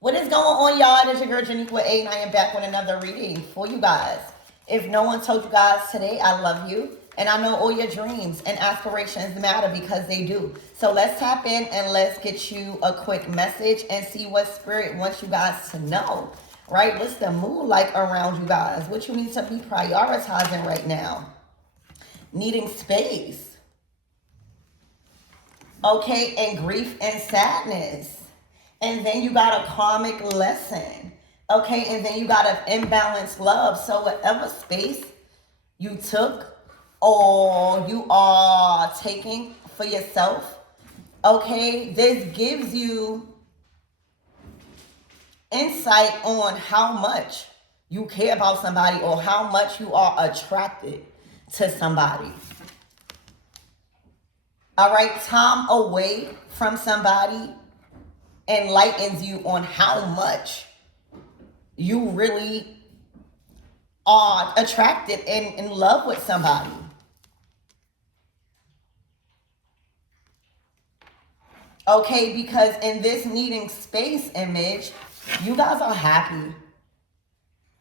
What is going on, y'all? It is your girl Janiqua A, and I am back with another reading for you guys. If no one told you guys today, I love you. And I know all your dreams and aspirations matter because they do. So let's tap in and let's get you a quick message and see what spirit wants you guys to know. Right? What's the mood like around you guys? What you need to be prioritizing right now? Needing space. Okay, and grief and sadness. And then you got a karmic lesson. Okay, and then you got an imbalanced love. So whatever space you took or you are taking for yourself, okay, this gives you insight on how much you care about somebody or how much you are attracted to somebody. All right, time away from somebody enlightens you on how much you really are attracted and in love with somebody. Okay, because in this needing space image, you guys are happy.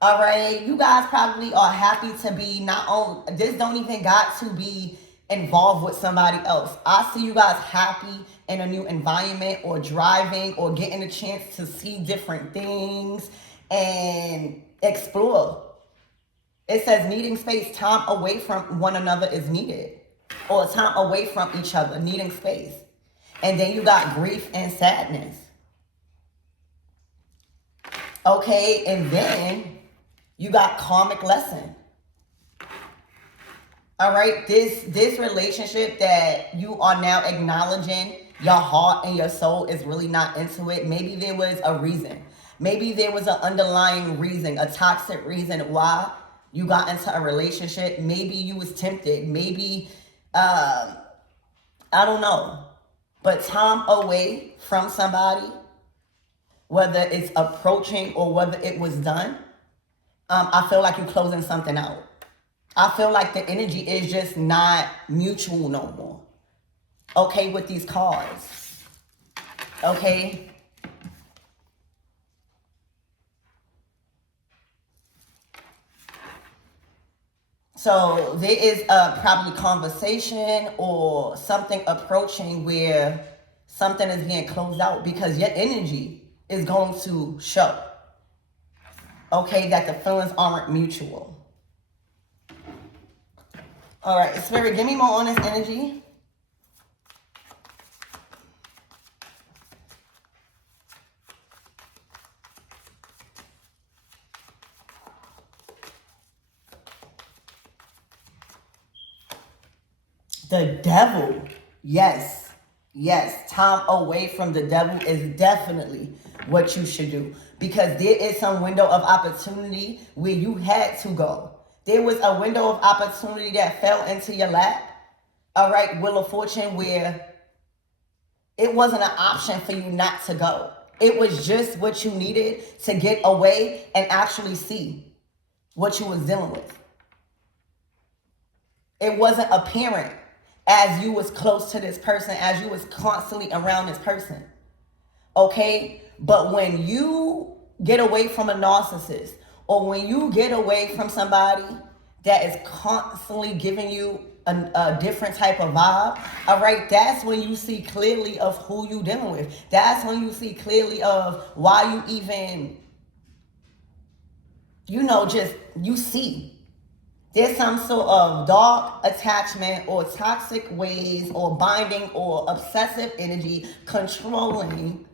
All right, you guys probably are happy to be not only, this don't even got to be involved with somebody else. I see you guys happy in a new environment or driving or getting a chance to see different things and explore. It says needing space, time away from one another is needed, or time away from each other, needing space. And then you got grief and sadness. Okay, and then you got karmic lesson. All right, this relationship that you are now acknowledging, your heart and your soul is really not into it. Maybe there was a reason. Maybe there was an underlying reason, a toxic reason why you got into a relationship. Maybe you was tempted. Maybe, I don't know. But time away from somebody, whether it's approaching or whether it was done, I feel like you're closing something out. I feel like the energy is just not mutual no more. Okay, with these cards. Okay. So there is a probably conversation or something approaching where something is being closed out because your energy is going to show. Okay, that the feelings aren't mutual. All right, Spirit, give me more on this energy. The devil. Yes. Yes. Time away from the devil is definitely what you should do. Because there is some window of opportunity where you had to go. There was a window of opportunity that fell into your lap. All right, Wheel of Fortune, where it wasn't an option for you not to go. It was just what you needed to get away and actually see what you was dealing with. It wasn't apparent as you was close to this person, as you was constantly around this person. Okay? But when you get away from a narcissist, or when you get away from somebody that is constantly giving you a different type of vibe, all right, that's when you see clearly of who you dealing with. That's when you see clearly of why you even, just, you see. There's some sort of dark attachment or toxic ways or binding or obsessive energy controlling,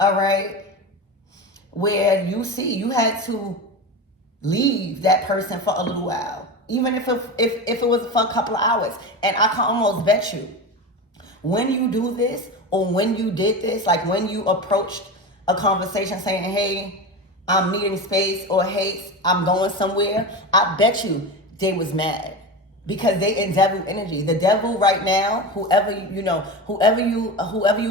all right, where you see you had to leave that person for a little while, even if it was for a couple of hours. And I can almost bet you, when you do this or when you did this, like when you approached a conversation saying, hey, I'm needing space, or hey, I'm going somewhere, I bet you they was mad because they in devil energy. The devil right now, whoever you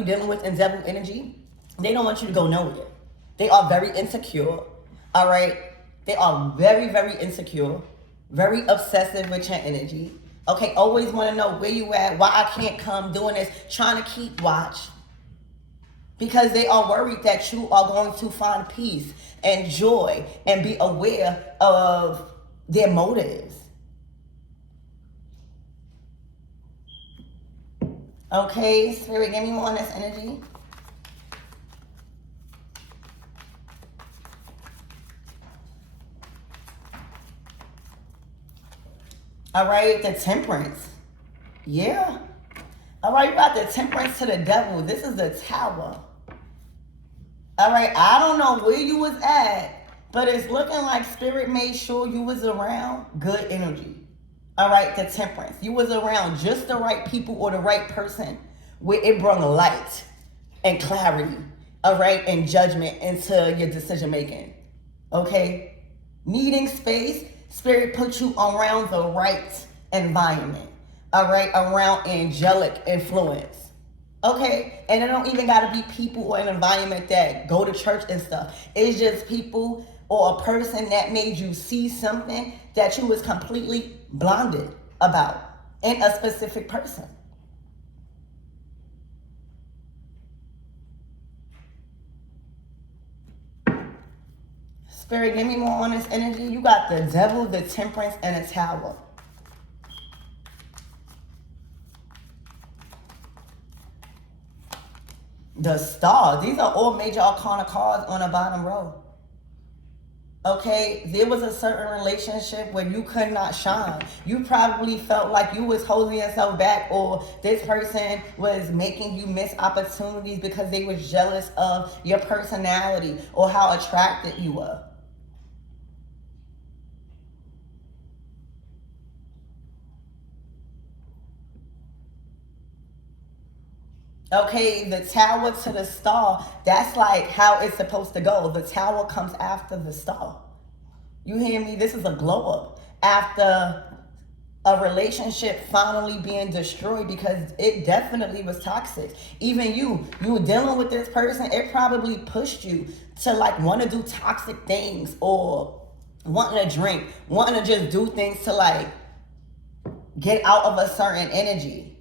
dealing with in devil energy, they don't want you to go nowhere. They are very insecure. All right. They are very, very insecure, very obsessive with your energy. Okay, always want to know where you at, why I can't come, doing this, trying to keep watch. because they are worried that you are going to find peace and joy and be aware of their motives. Okay, Spirit, give me more on this energy. All right, the Temperance. Yeah. All right, you got the Temperance to the Devil. This is the Tower. All right, I don't know where you was at, but it's looking like Spirit made sure you was around good energy. All right, the Temperance. You was around just the right people or the right person where it brought light and clarity, all right, and judgment into your decision making. Okay? Needing space, Spirit put you around the right environment, all right, around angelic influence. Okay, and it don't even gotta be people or an environment that go to church and stuff. It's just people or a person that made you see something that you was completely blinded about in a specific person. Spirit, give me more on this energy. You got the Devil, the Temperance, and a Tower. The Star. These are all major arcana cards on the bottom row. Okay, there was a certain relationship where you could not shine. You probably felt like you was holding yourself back, or this person was making you miss opportunities because they was jealous of your personality or how attracted you were. Okay, the Tower to the Star, that's like how it's supposed to go. The Tower comes after the Star. You hear me? This is a glow up after a relationship finally being destroyed because it definitely was toxic. Even you were dealing with this person, it probably pushed you to like want to do toxic things or wanting to drink, wanting to just do things to like get out of a certain energy.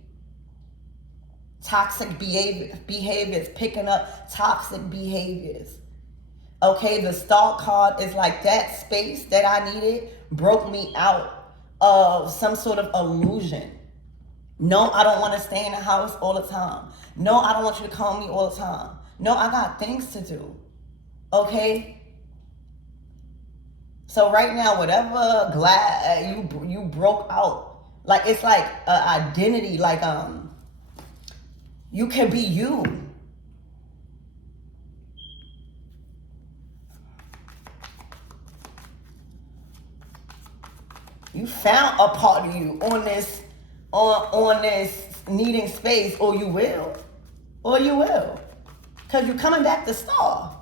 Toxic behaviors, picking up toxic behaviors. Okay, the Star card is like that space that I needed broke me out of some sort of illusion. No, I don't want to stay in the house all the time. No, I don't want you to call me all the time. No, I got things to do. Okay? So right now, whatever you broke out, like it's like an identity, like you can be you. You found a part of you on this needing space, or you will. Because you're coming back to Star.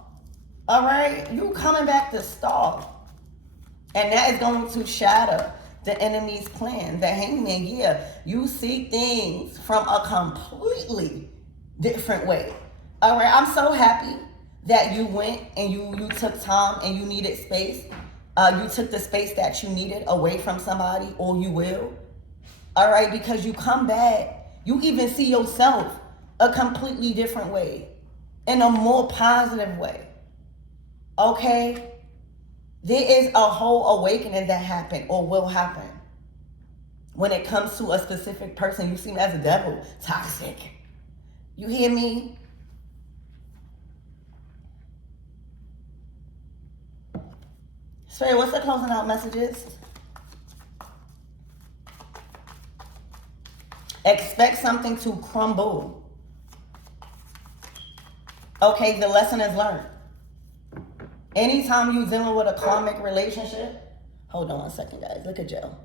All right? You coming back to Star. And that is going to shatter the enemy's plan. The Hangman, yeah, you see things from a completely different way. All right, I'm so happy that you went and you took time and you needed space. You took the space that you needed away from somebody, or you will. All right, because you come back, you even see yourself a completely different way, in a more positive way. Okay? There is a whole awakening that happened or will happen when it comes to a specific person. You see him as a devil, toxic. You hear me? Spirit, what's the closing out messages? Expect something to crumble. Okay, the lesson is learned. Anytime you're dealing with a karmic relationship, hold on one second, guys. Look at Joe.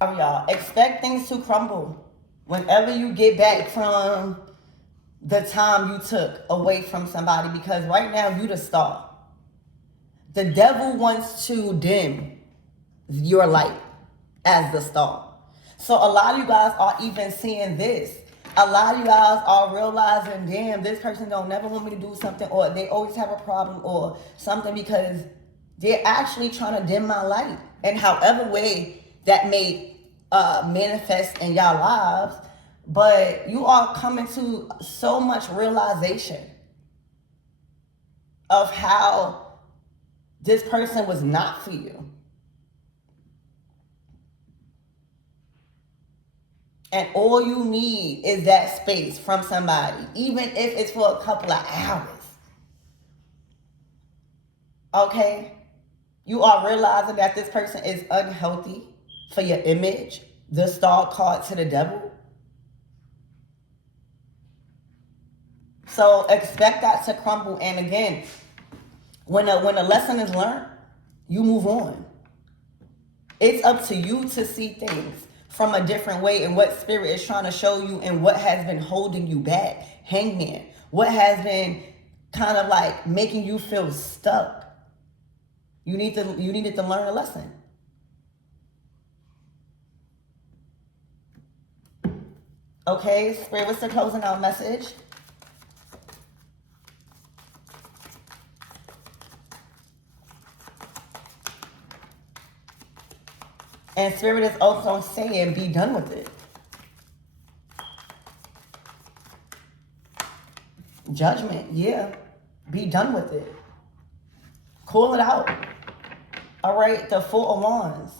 All right, y'all. Expect things to crumble whenever you get back from the time you took away from somebody, because right now you the Star. The devil wants to dim your light as the Star. So a lot of you guys are even seeing this. A lot of you guys are realizing, damn, this person don't never want me to do something, or they always have a problem or something, because they're actually trying to dim my light. And however way that may manifest in y'all lives, But you are coming to so much realization of how this person was not for you. And all you need is that space from somebody, even if it's for a couple of hours. Okay? You are realizing that this person is unhealthy for your image, the star card to the devil. So expect that to crumble. And again, when a lesson is learned, you move on. It's up to you to see things from a different way and what spirit is trying to show you and what has been holding you back. Hangman. What has been kind of like making you feel stuck. You needed to learn a lesson. Okay, Spirit, what's the closing out message? And Spirit is also saying, be done with it. Judgment, yeah. Be done with it. Call it out. All right, the Four of Wands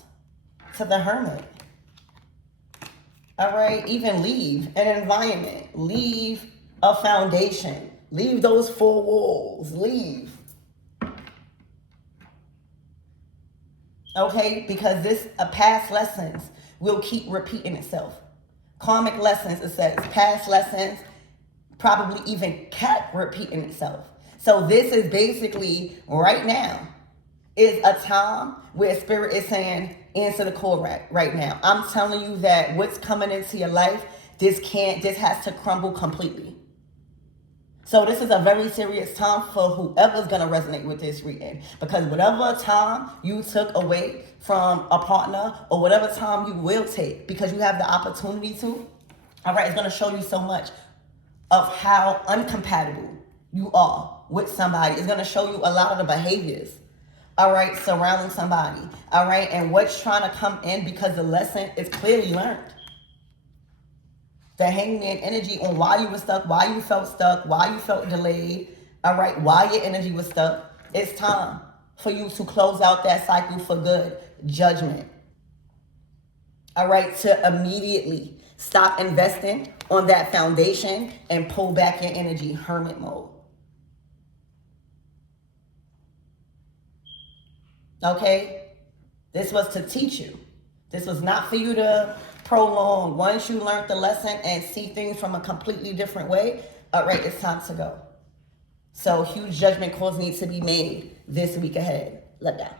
to the Hermit. All right, even leave an environment. Leave a foundation. Leave those four walls. Leave. Okay, because this past lessons will keep repeating itself. Karmic lessons, it says, past lessons probably even kept repeating itself. So this is basically right now is a time where Spirit is saying, answer the call right now. I'm telling you that what's coming into your life, this has to crumble completely. So this is a very serious time for whoever's going to resonate with this reading. Because whatever time you took away from a partner or whatever time you will take because you have the opportunity to, all right, it's going to show you so much of how uncompatible you are with somebody. It's going to show you a lot of the behaviors, all right, surrounding somebody, all right, and what's trying to come in because the lesson is clearly learned. The hangman energy on why you were stuck, why you felt stuck, why you felt delayed, all right, why your energy was stuck. It's time for you to close out that cycle for good. Judgment. All right, to immediately stop investing on that foundation and pull back your energy. Hermit mode. Okay? This was to teach you. This was not for you to prolong. Once you learned the lesson and see things from a completely different way, all right, it's time to go. So huge judgment calls need to be made this week ahead. Let down.